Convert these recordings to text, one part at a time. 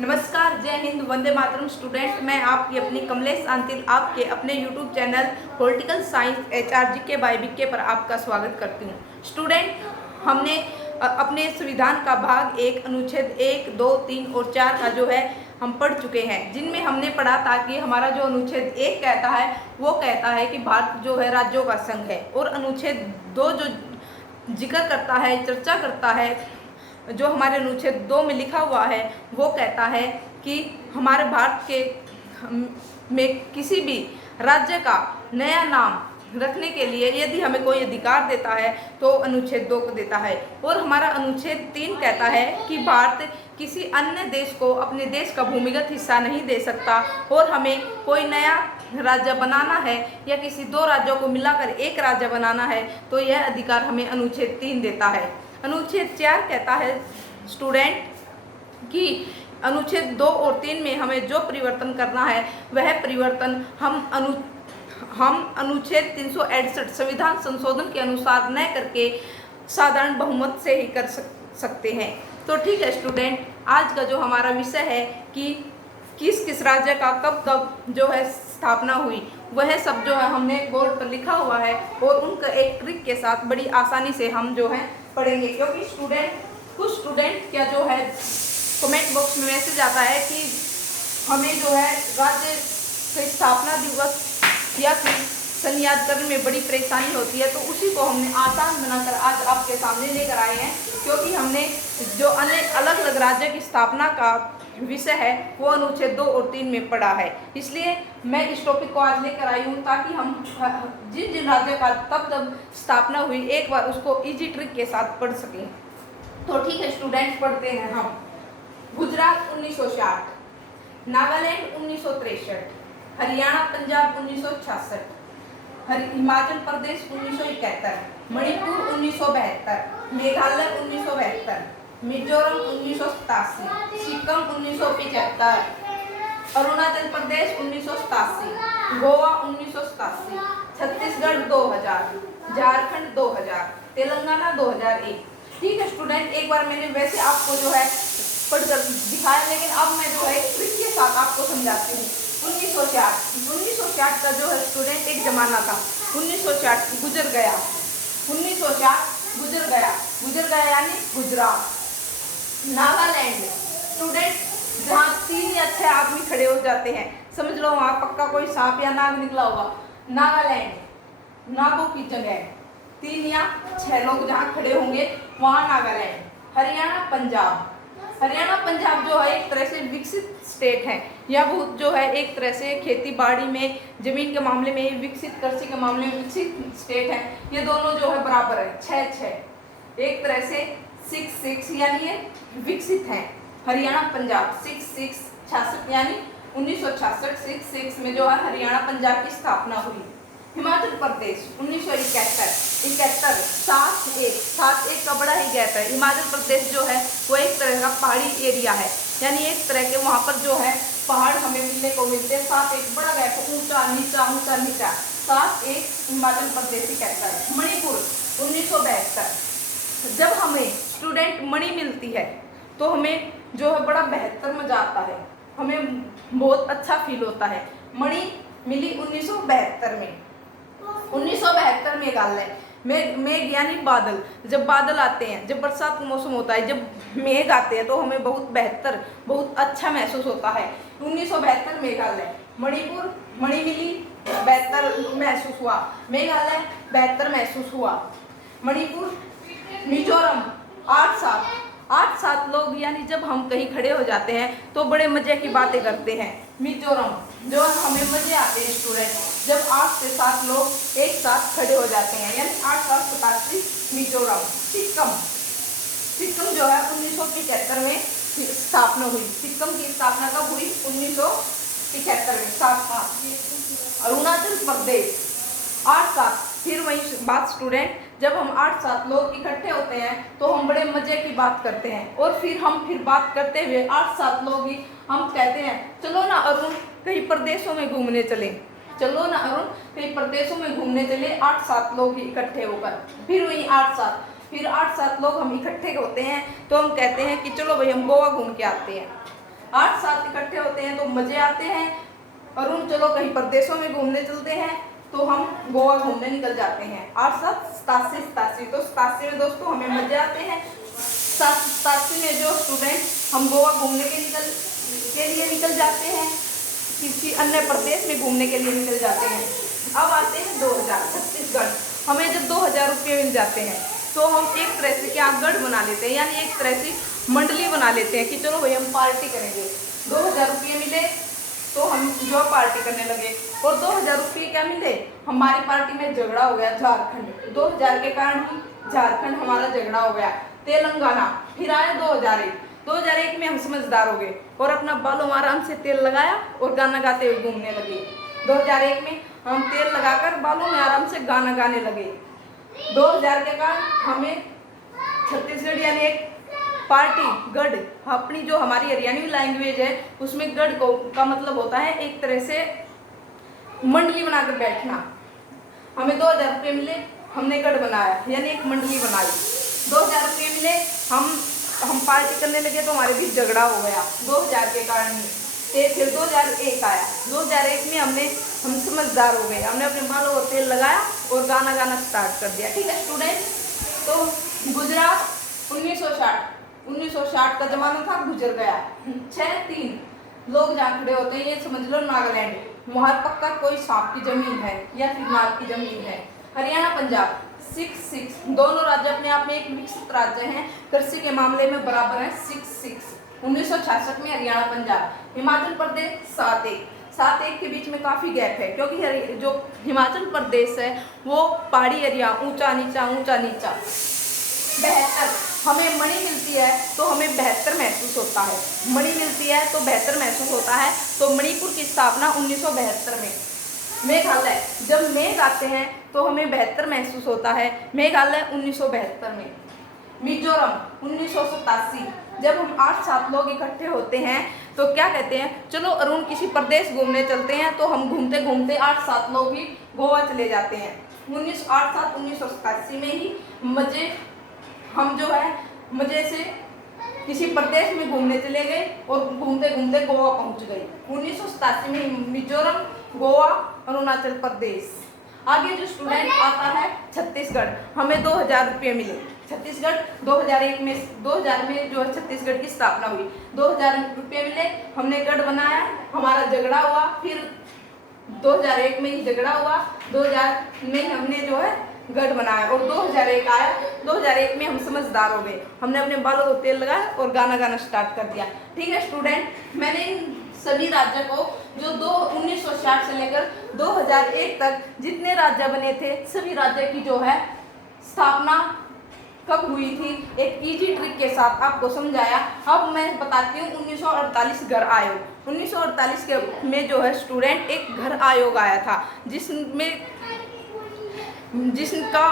नमस्कार, जय हिंद, वंदे मातरम स्टूडेंट। मैं आपकी अपनी कमलेश आंतिल आपके अपने YouTube channel political science HRGK by BK पर आपका स्वागत करती हूँ। स्टूडेंट, हमने अपने संविधान का भाग 1 अनुच्छेद 1, 2, 3 और 4 का जो है हम पढ़ चुके हैं, जिनमें हमने पढ़ा था कि हमारा जो अनुच्छेद 1 कहता है वो कहता है कि भारत जो है राज्यों का संघ है, और अनुच्छेद 2 जो जिक्र करता है, चर्चा करता है, जो हमारे अनुच्छेद 2 में लिखा हुआ है वो कहता है कि हमारे भारत के में किसी भी राज्य का नया नाम रखने के लिए यदि हमें कोई अधिकार देता है तो अनुच्छेद 2 को देता है। और हमारा अनुच्छेद 3 कहता है कि भारत किसी अन्य देश को अपने देश का भूमिगत हिस्सा नहीं दे सकता, और हमें कोई नया राज्य बनाना है या किसी 2 राज्यों को मिलाकर एक राज्य बनाना है तो यह अधिकार हमें अनुच्छेद 3 देता है। अनुच्छेद 4 कहता है स्टूडेंट कि अनुच्छेद 2 और 3 में हमें जो परिवर्तन करना है वह परिवर्तन हम अनुच्छेद 368 संविधान संशोधन के अनुसार न करके साधारण बहुमत से ही कर सकते हैं। तो ठीक है स्टूडेंट, आज का जो हमारा विषय है कि किस किस राज्य का कब कब जो है स्थापना हुई, वह सब जो है हमने बोर्ड पर लिखा हुआ है, और उनका एक ट्रिक के साथ बड़ी आसानी से हम जो है पढ़ेंगे। क्योंकि कुछ स्टूडेंट क्या जो है कमेंट बॉक्स में मैसेज आता है कि हमें जो है राज्य के स्थापना दिवस या फिर सन याद करने में बड़ी परेशानी होती है, तो उसी को हमने आसान बनाकर आज आपके सामने लेकर आए हैं। क्योंकि हमने जो अनेक अलग अलग राज्य की स्थापना का विषय है वो अनुच्छेद 2 और 3 में पढ़ा है, इसलिए मैं इस टॉपिक को आज लेकर आई हूँ ताकि हम जिन जिन राज्य का तब स्थापना हुई एक बार उसको इजी ट्रिक के साथ पढ़ सकें। तो ठीक है स्टूडेंट, पढ़ते हैं हम। गुजरात 1960, नागालैंड 1963, हरियाणा पंजाब 1966, हिमाचल प्रदेश 1971, मणिपुर 1972, मेघालय 1972, मिजोरम 1987, सिक्किम 1975, अरुणाचल प्रदेश 1987, गोवा 1987, छत्तीसगढ़ 2000, झारखंड 2000, तेलंगाना 2001। ठीक है स्टूडेंट, एक बार मैंने वैसे आपको जो है पढ़कर दिखाया, लेकिन अब मैं जो है ट्रिक के साथ आपको समझाती हूँ। 1960 का जो है स्टूडेंट एक जमाना था। 1960 गुजर गया, 1960 गुजर गया यानी गुजरात। नागालैंड स्टूडेंट, जहाँ 3 या 6 आदमी खड़े हो जाते हैं, समझ लो वहाँ पक्का कोई सांप या नाग निकला होगा। नागालैंड, नागों की जगह 3 या 6 लोग जहाँ खड़े होंगे वहाँ नागालैंड। हरियाणा पंजाब जो है एक तरह से विकसित स्टेट है, या बहुत जो है एक तरह से खेती बाड़ी में, जमीन के मामले में विकसित, कृषि के मामले में विकसित स्टेट है। ये दोनों जो है बराबर है, 6-6, एक तरह से 6-6 यानी ये विकसित है। हरियाणा पंजाब 6-6 66 यानी 1966 6-6 में जो है हरियाणा पंजाब की स्थापना हुई। हिमाचल प्रदेश 1971 7-1 का बड़ा ही गैप है। हिमाचल प्रदेश जो है वो एक तरह का पहाड़ी एरिया है, यानी एक तरह के वहाँ पर जो है पहाड़ हमें मिलने को मिलते हैं। 7-1 बड़ा गैप है, ऊंचा नीचा ऊंचा नीचा। 7-1 हिमाचल प्रदेश ही कहता है। मणिपुर 1972, जब हमें स्टूडेंट मणि मिलती है तो हमें जो है बड़ा बेहतर मजा आता है, हमें बहुत अच्छा फील होता है। मणि मिली 1972 में। 1972 मेघ यानी बादल, जब बादल आते हैं, जब बरसात का मौसम होता है, जब मेघ आते हैं तो हमें बहुत बेहतर, बहुत अच्छा महसूस होता है। 1972 मेघालय। मणिपुर मणि मिली, बेहतर महसूस हुआ। मेघालय बेहतर महसूस हुआ। मणिपुर, मिजोरम 8-7 लोग, यानी जब हम कहीं खड़े हो जाते हैं तो बड़े मजे की बातें करते हैं। मिजोरम जो हमें मजे आते हैं स्टूडेंट, जब 8 से 7 लोग एक साथ खड़े हो जाते हैं, यानी 8-7 मिजोरम। सिक्किम जो है 1975 में स्थापना हुई। सिक्किम की स्थापना कब हुई? 1975 में, 7-7। अरुणाचल प्रदेश 8-7, फिर वही बात स्टूडेंट, जब हम 8-7 लोग इकट्ठे होते हैं तो हम बड़े मजे की बात करते हैं, और फिर बात करते हुए 8-7 लोग ही हम कहते हैं चलो ना अरुण कहीं प्रदेशों में घूमने चले, चलो ना अरुण कहीं प्रदेशों में घूमने चले। 8-7 लोग ही इकट्ठे होकर, फिर वही 8-7 लोग हम इकट्ठे होते हैं तो हम कहते हैं कि चलो भाई हम गोवा घूम के आते हैं। 8 साल इकट्ठे होते हैं तो मजे आते हैं। अरुण चलो कहीं प्रदेशों में घूमने चलते हैं, तो हम गोवा घूमने निकल जाते हैं। 8 सात 87 तो 87 में दोस्तों हमें मजे आते हैं। 87 में जो स्टूडेंट हम गोवा घूमने के लिए निकल जाते हैं, किसी अन्य प्रदेश में घूमने के लिए निकल जाते हैं। अब आते हैं 2000 छत्तीसगढ़। हमें जब 2000 रुपये मिल जाते हैं तो हम एक तरह से क्या गढ़ बना लेते हैं, यानी एक तरह से मंडली बना लेते हैं कि चलो भाई हम पार्टी करेंगे। 2000 रुपये मिले तो हम जो पार्टी करने लगे, और 2000 रुपये क्या मिले, हमारी पार्टी में झगड़ा हो गया झारखंड। 2000 के कारण ही झारखंड हमारा झगड़ा हो गया। तेलंगाना, फिर आया 2001 में हम समझदार हो गए और अपना बालों में आराम से तेल लगाया और गाना गाते हुए घूमने लगे। 2001 में हम तेल लगाकर बालों में आराम से गाना गाने लगे। 2000 के कारण हमें छत्तीसगढ़ यानी एक पार्टी गढ़, अपनी जो हमारी हरियाणवी लैंग्वेज है उसमें गढ़ को का मतलब होता है एक तरह से मंडली बनाकर बैठना। हमें 2000 रुपये मिले, हमने गढ़ बनाया यानी एक मंडली बनाई। 2000 रुपये मिले, हम पार्टी करने लगे तो हमारे बीच झगड़ा हो गया 2000 के कारण ही। फिर 2001 आया। 2001 में हम समझदार हो गए, हमने अपने बालों को तेल लगाया और गाना गाना स्टार्ट कर दिया। ठीक है स्टूडेंट, तो गुजरात 1960 का जमाना था, गुजर गया। 6-3 लोग जहाँ खड़े होते हैं ये समझ लो नागालैंड, वहाँ पक्का कोई सांप की जमीन है या फिर नाग की जमीन है। हरियाणा पंजाब 6-6, दोनों राज्य अपने आप में एक विकसित राज्य हैं, कृषि के मामले में बराबर है 6-6। 1966 में हरियाणा पंजाब। हिमाचल प्रदेश 7-1 के बीच में काफ़ी गैप है, क्योंकि जो हिमाचल प्रदेश है वो पहाड़ी एरिया, ऊंचा नीचा 72। हमें मणि मिलती है तो हमें बेहतर महसूस होता है, मणि मिलती है तो बेहतर महसूस होता है। तो मणिपुर की स्थापना 1972 में। मेघालय, जब मेघ आते हैं तो हमें बेहतर महसूस होता है, मेघालय 1972 में। मिजोरम 1987, जब हम 8-7 लोग इकट्ठे होते हैं तो क्या कहते हैं, चलो अरुण किसी प्रदेश घूमने चलते हैं, तो हम घूमते घूमते 8-7 लोग ही गोवा चले जाते हैं। 1987 में ही हम जो है मजे से किसी प्रदेश में घूमने चले गए और घूमते घूमते गोवा पहुंच गए। 1987 में मिजोरम, गोवा, अरुणाचल प्रदेश। आगे जो स्टूडेंट आता है छत्तीसगढ़, हमें 2000 रुपये मिले। छत्तीसगढ़ 2001 में 2000 में जो है छत्तीसगढ़ की स्थापना हुई। 2000 रुपये मिले, हमने गढ़ बनाया, हमारा झगड़ा हुआ, फिर 2001 में ही झगड़ा हुआ, 2000 में हमने जो है गढ़ बनाया और 2001 आया। 2001 में हम समझदार हो गए, हमने अपने बालों को तेल लगाया और गाना गाना स्टार्ट कर दिया। ठीक है स्टूडेंट, मैंने इन सभी राज्यों को जो 1960 से लेकर 2001 तक जितने राज्य बने थे सभी राज्य की जो है स्थापना कब हुई थी एक इजी ट्रिक के साथ आपको समझाया। अब मैं बताती हूँ 1948 घर आयोग। 1948 में जो है स्टूडेंट एक घर आयोग आया था जिसका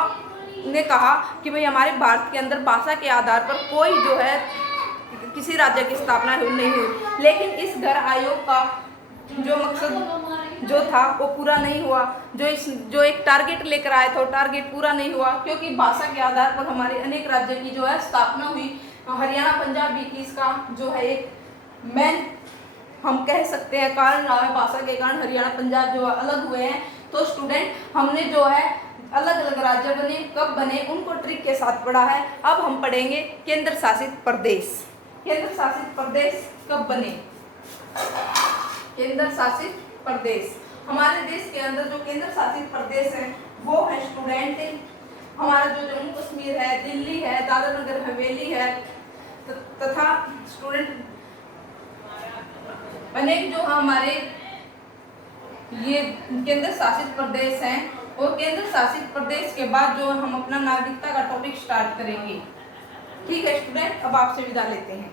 ने कहा कि भाई हमारे भारत के अंदर भाषा के आधार पर कोई जो है किसी राज्य की स्थापना नहीं हुई, लेकिन इस घर आयोग का जो मकसद जो था वो पूरा नहीं हुआ। जो एक टारगेट लेकर आया था वो टारगेट पूरा नहीं हुआ, क्योंकि भाषा के आधार पर हमारे अनेक राज्य की जो है स्थापना हुई। हरियाणा पंजाब भी की इसका जो है एक मेन हम कह सकते हैं कारण रहा है। भाषा के कारण हरियाणा पंजाब जो अलग हुए हैं। तो स्टूडेंट हमने जो है अलग अलग राज्य बने, कब बने उनको ट्रिक के साथ पढ़ा है। अब हम पढ़ेंगे केंद्र शासित प्रदेश। केंद्र शासित प्रदेश कब बने? केंद्र शासित प्रदेश, हमारे देश के अंदर जो केंद्र शासित प्रदेश है वो है स्टूडेंट हमारा जो जम्मू कश्मीर है, दिल्ली है, दादरा नगर हवेली है तथा स्टूडेंट अनेक जो हमारे ये केंद्र शासित प्रदेश हैं। और केंद्र शासित प्रदेश के बाद जो हम अपना नागरिकता का टॉपिक स्टार्ट करेंगे। ठीक है स्टूडेंट, अब आपसे विदा लेते हैं।